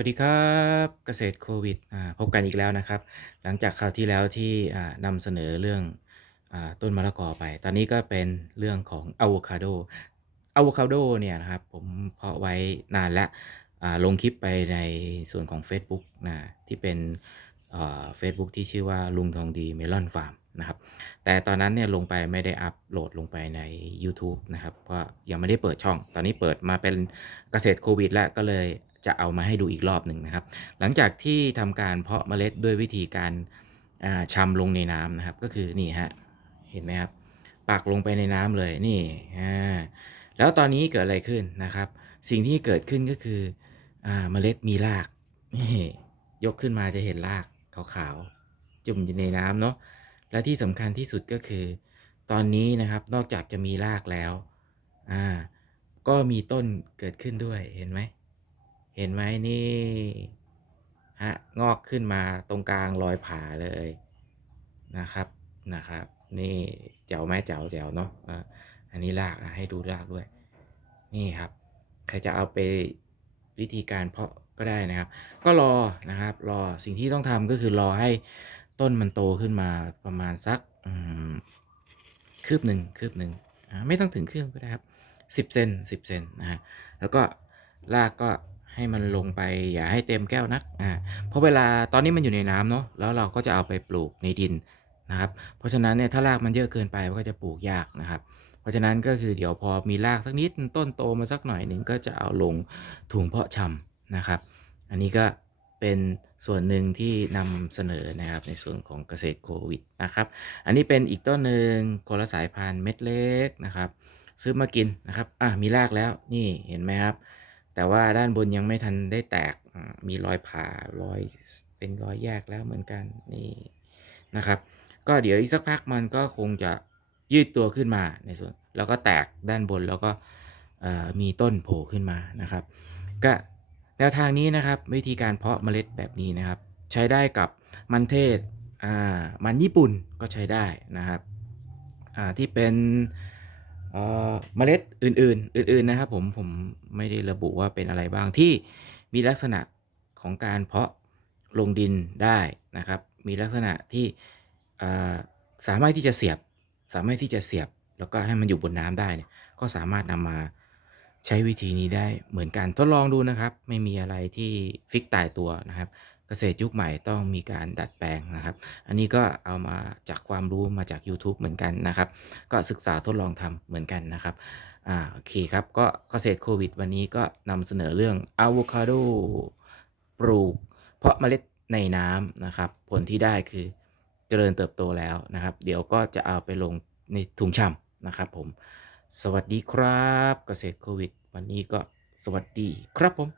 วัสดีครับเกษตรโควิดพบกันอีกแล้วนะครับ หลังจากคราวที่แล้วที่นำเสนอเรื่องอต้นมะละกอไป ตอนนี้ก็เป็นเรื่องของอะโวคาโดอะโวคาโดเนี่ยนะครับผมเพาะไว้นานแล้วลงคลิปไปในส่วนของ Facebook นะที่เป็นเฟซบุ๊กที่ชื่อว่าลุงทองดีเมลอนฟาร์มนะครับแต่ตอนนั้นเนี่ยลงไปไม่ได้อัปโหลดลงไปใน YouTube นะครับเพราะยังไม่ได้เปิดช่อง ตอนนี้เปิดมาเป็นเกษตรโควิด แล้วก็เลย จะเอามาให้ดูอีกรอบหนึ่งนะครับ หลังจากที่ทำการเพาะเมล็ดด้วยวิธีการอ่าชำลงในน้ำนะครับ ก็คือนี่ฮะเห็นไหมครับปักลงไปในน้ำเลยนี่แล้วตอนนี้เกิดอะไรขึ้นนะครับ สิ่งที่เกิดขึ้นก็คืออเมล็ดมีรากนี่ยกขึ้นมาจะเห็นรากขาวๆจุ่มอยู่ในน้ำเนาะและที่สำคัญที่สุดก็คือ ตอนนี้นะครับนอกจากจะมีรากแล้วอ่าก็มีต้นเกิดขึ้นด้วยเห็นไหม เห็นไหมนี่ฮะงอกขึ้นมาตรงกลางรอยผ่าเลยนะครับนะครับ นี่แจ๋วไหมแจ๋วแจ๋วเนาะอันนี้รากให้ดูรากด้วย นี่ครับ ใครจะเอาไปวิธีการเพาะก็ได้นะครับ ก็รอนะครับ รอสิ่งที่ต้องทำก็คือรอให้ต้นมันโตขึ้นมาประมาณสักคืบหนึ่งคืบหนึ่งไม่ต้องถึงคืบก็ได้ครับสิบเซนสิบเซนนะฮะแล้วก็รากก็ ให้มันลงไปอย่าให้เต็มแก้วนักอ่าเพราะเวลาตอนนี้มันอยู่ในน้ำเนาะแล้วเราก็จะเอาไปปลูกในดินนะครับ เพราะฉะนั้นเนี่ยถ้ารากมันเยอะเกินไปมันก็จะปลูกยากนะครับ เพราะฉะนั้นก็คือเดี๋ยวพอมีรากสักนิดต้นโตมาสักหน่อยหนึ่งก็จะเอาลงถุงเพาะชำนะครับ อันนี้ก็เป็นส่วนหนึ่งที่นำเสนอนะครับในส่วนของเกษตรโควิดนะครับ อันนี้เป็นอีกต้นหนึ่งคนละสายพันธุ์เม็ดเล็กนะครับ ซื้อมากินนะครับ อะมีรากแล้วนี่เห็นไหมครับ แต่ว่าด้านบนยังไม่ทันได้แตกมีรอยผ่ารอยเป็นรอยแยกแล้วเหมือนกันนี่นะครับ ก็เดี๋ยวอีกสักพักมันก็คงจะยืดตัวขึ้นมาในส่วนแล้วก็แตกด้านบนแล้วก็มีต้นโผล่ขึ้นมานะครับ ก็แนวทางนี้นะครับวิธีการเพาะเมล็ดแบบนี้นะครับ ใช้ได้กับมันเทศอ่ามันญี่ปุ่นก็ใช้ได้นะครับอ่าที่เป็น เอ่อเมล็ดอื่น ๆ อื่น ๆ นะครับ ผมผมไม่ได้ระบุว่าเป็นอะไรบ้างที่มีลักษณะของการเพาะลงดินได้นะครับ มีลักษณะที่สามารถที่จะเสียบ สามารถที่จะเสียบ แล้วก็ให้มันอยู่บนน้ำได้เนี่ยก็สามารถนำมาใช้วิธีนี้ได้เหมือนกันทดลองดูนะครับ ไม่มีอะไรที่ฟิกตายตัวนะครับ เกษตรยุคใหม่ต้องมีการดัดแปลงนะครับ อันนี้ก็เอามาจากความรู้มาจาก YouTube เหมือนกันนะครับ ก็ศึกษาทดลองทำเหมือนกันนะครับอ่าโอเคครับ ก็เกษตรโควิด วันนี้ก็นำเสนอเรื่องอะโวคาโดปลูก เพราะเมล็ดในน้ำนะครับ ผลที่ได้คือเจริญเติบโตแล้วนะครับ เดี๋ยวก็จะเอาไปลงในถุงช่ำนะครับผม สวัสดีครับ เกษตรโควิด วันนี้ก็สวัสดีครับผม